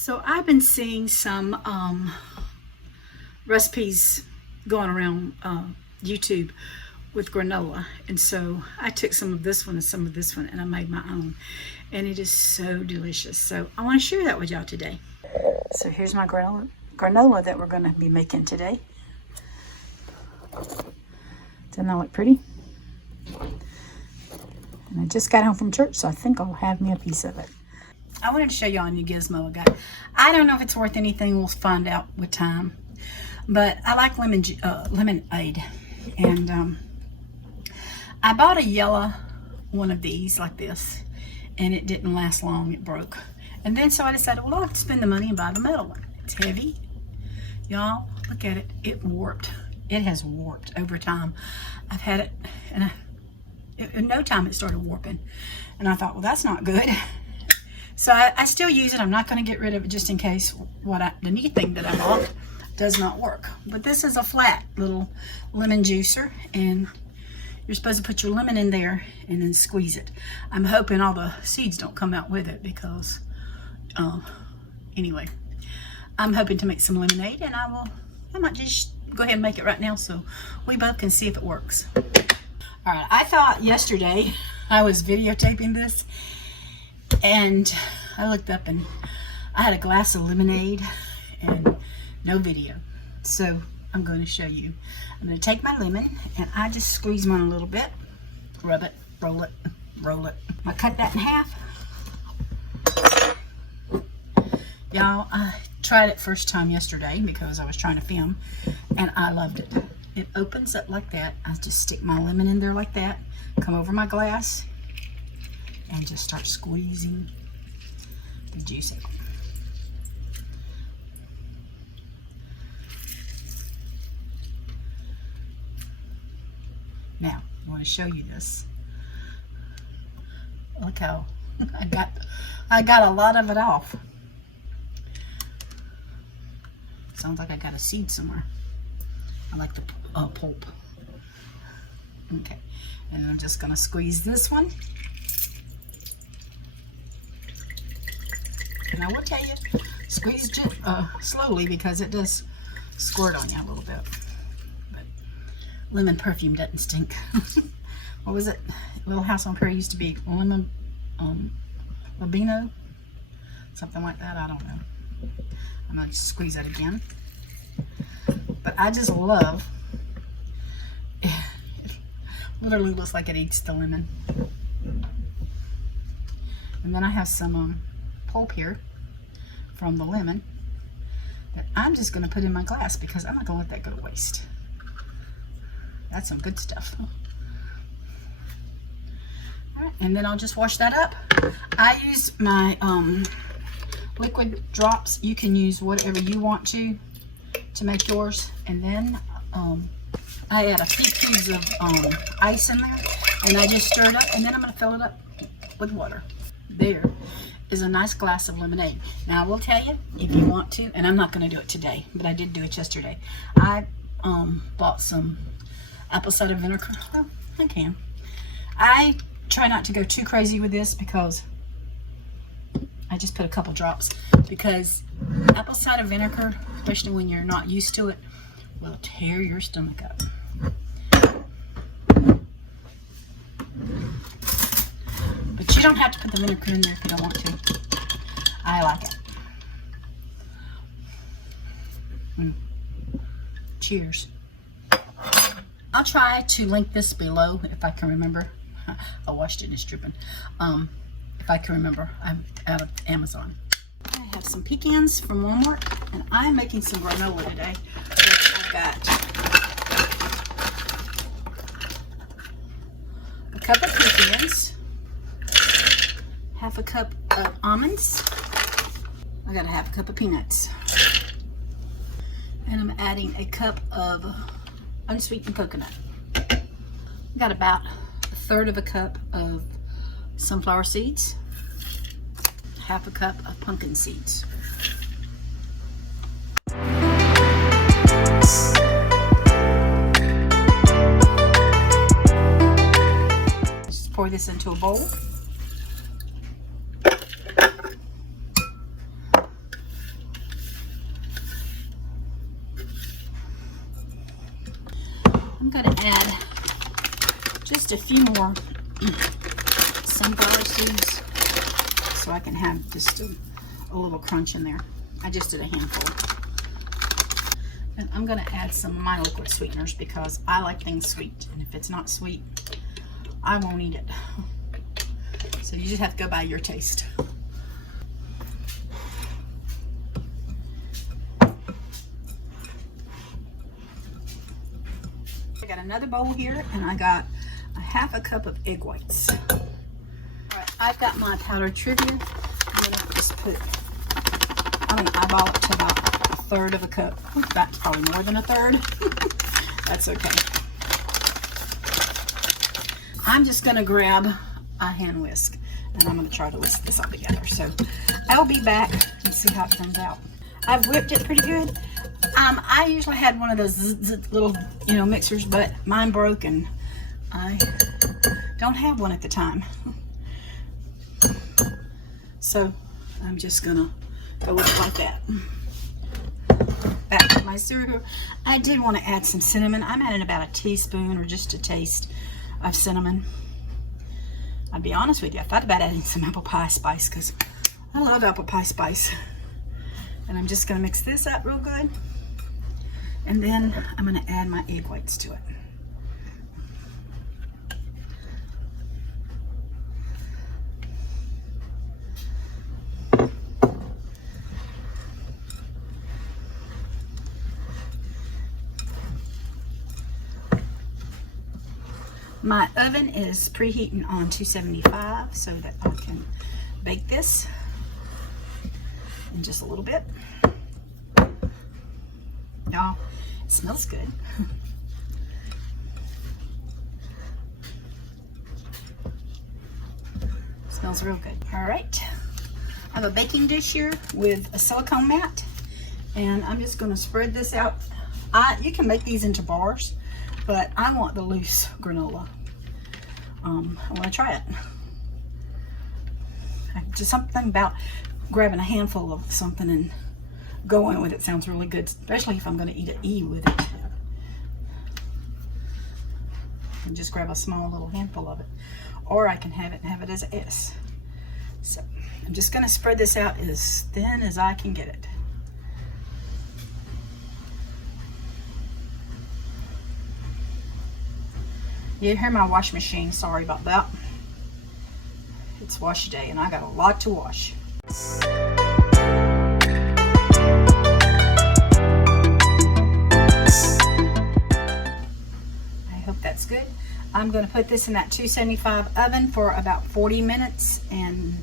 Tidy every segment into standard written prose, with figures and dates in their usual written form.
So I've been seeing some recipes going around YouTube with granola, and so I took some of this one and some of this one and I made my own, and it is so delicious. So I want to share that with y'all today. So here's my granola that we're going to be making today. Doesn't that look pretty? And I just got home from church, so I think I'll have me a piece of it. I wanted to show y'all a new gizmo I got. I don't know if it's worth anything. We'll find out with time. But I like lemonade. And I bought a yellow one of these like this, and it didn't last long. It broke. And then so I decided, well, I'll have to spend the money and buy the metal one. It's heavy. Y'all, look at it. It warped. It has warped over time. I've had it, and in no time it started warping. And I thought, well, that's not good. So I still use it. I'm not going to get rid of it just in case the new thing that I bought does not work. But this is a flat little lemon juicer, and you're supposed to put your lemon in there and then squeeze it. I'm hoping all the seeds don't come out with it because, anyway, I'm hoping to make some lemonade, and I might just go ahead and make it right now so we both can see if it works. All right, I thought yesterday I was videotaping this, and I looked up and I had a glass of lemonade and no video. So I'm going to show you. I'm going to take my lemon and I just squeeze mine a little bit, rub it, roll it, roll it. I cut that in half. Y'all, I tried it first time yesterday because I was trying to film, and I loved it. It opens up like that. I just stick my lemon in there like that, come over my glass, and just start squeezing the juice out. Now, I want to show you this. Look how I got a lot of it off. Sounds like I got a seed somewhere. I like the pulp. Okay, and I'm just gonna squeeze this one. And I will tell you, squeeze slowly because it does squirt on you a little bit. But lemon perfume doesn't stink. What was it? Little House on Prairie used to be lemon, Labino, something like that. I don't know. I'm gonna just squeeze it again. But I just love. It literally looks like it eats the lemon. And then I have some pulp here from the lemon that I'm just going to put in my glass because I'm not going to let that go to waste. That's some good stuff. All right, and then I'll just wash that up. I use my liquid drops. You can use whatever you want to make yours. And then I add a few cubes of ice in there, and I just stir it up, and then I'm going to fill it up with water. There is a nice glass of lemonade. Now I will tell you, if you want to, and I'm not going to do it today, but I did do it yesterday. I bought some apple cider vinegar. Oh, I can. I try not to go too crazy with this because I just put a couple drops, because apple cider vinegar, especially when you're not used to it, will tear your stomach up. But you don't have to put the vinegar in there if you don't want to. I like it. Cheers. I'll try to link this below if I can remember. I washed it and it's dripping. If I can remember, I'm out of Amazon. I have some pecans from Walmart, and I'm making some granola today. I've got a cup of pecans, half a cup of almonds. I got a half a cup of peanuts, and I'm adding a cup of unsweetened coconut. I got about a third of a cup of sunflower seeds, half a cup of pumpkin seeds. Just pour this into a bowl. I'm going to add just a few more sunflower seeds so I can have just a little crunch in there. I just did a handful. And I'm going to add some of my liquid sweeteners because I like things sweet. And if it's not sweet, I won't eat it. So you just have to go by your taste. I got another bowl here, and I got a half a cup of egg whites. All right, I've got my powdered sugar. I'm gonna just I'm gonna eyeball it to about a third of a cup. That's probably more than a third. That's okay. I'm just gonna grab a hand whisk, and I'm gonna try to whisk this all together. So I'll be back and see how it turns out. I've whipped it pretty good. I usually had one of those little, mixers, but mine broke and I don't have one at the time. So I'm just gonna go with it like that. Back to my cereal. I did want to add some cinnamon. I'm adding about a teaspoon or just a taste of cinnamon. I'll be honest with you, I thought about adding some apple pie spice because I love apple pie spice. And I'm just gonna mix this up real good. And then I'm gonna add my egg whites to it. My oven is preheating on 275 so that I can bake this in just a little bit. Y'all, it smells good. Smells real good. All right, I have a baking dish here with a silicone mat, and I'm just going to spread this out. You can make these into bars, but I want the loose granola. I want to try it. Just something about grabbing a handful of something and going with it sounds really good, especially if I'm going to eat an E with it. And just grab a small little handful of it, or I can have it as an S. So I'm just going to spread this out as thin as I can get it. You hear my wash machine, sorry about that. It's wash day and I got a lot to wash. I hope that's good. I'm going to put this in that 275 oven for about 40 minutes, and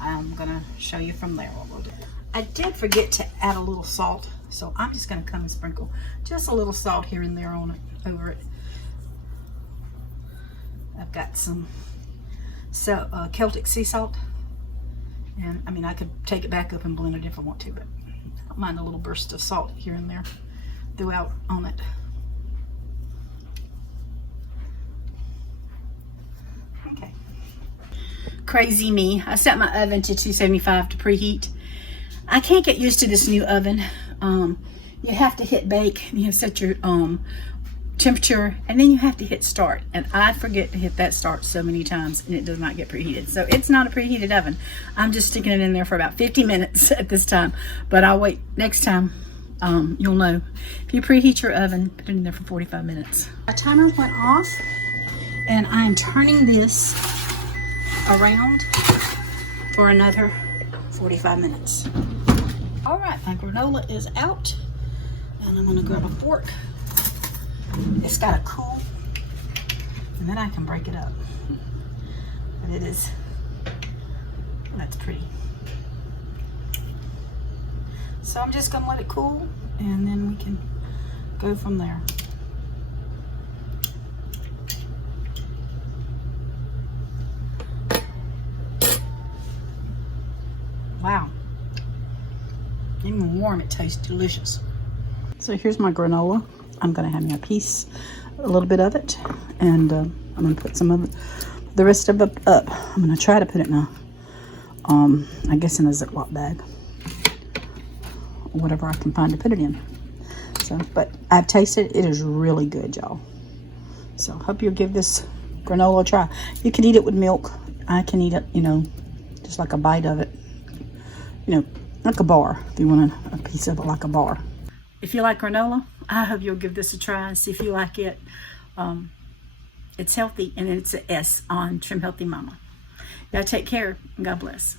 I'm going to show you from there what we'll do. I did forget to add a little salt, so I'm just going to come and sprinkle just a little salt here and there on it, over it. I've got some Celtic sea salt, and I mean I could take it back up and blend it if I want to, but I don't mind a little burst of salt here and there throughout on it. Okay. Crazy me. I set my oven to 275 to preheat. I can't get used to this new oven. You have to hit bake, and you have to set your temperature, and then you have to hit start, and I forget to hit that start so many times and it does not get preheated. So it's not a preheated oven. I'm just sticking it in there for about 50 minutes at this time, but I'll wait. Next time you'll know. If you preheat your oven, put it in there for 45 minutes. My timer went off, and I'm turning this around for another 45 minutes. All right, my granola is out, and I'm gonna grab a fork. It's got to cool, and then I can break it up. But it is, that's pretty. So I'm just going to let it cool, and then we can go from there. Wow. Even warm, it tastes delicious. So here's my granola. I'm going to have me a little bit of it, and I'm going to put some of it, the rest of it up. I'm going to try to put it in a, I guess in a Ziploc bag, whatever I can find to put it in. So, but I've tasted it. It is really good, y'all. So hope you'll give this granola a try. You can eat it with milk. I can eat it, you know, just like a bite of it. You know, like a bar. If you want a piece of it like a bar. If you like granola, I hope you'll give this a try and see if you like it. It's healthy, and it's an S on Trim Healthy Mama. Y'all take care, and God bless.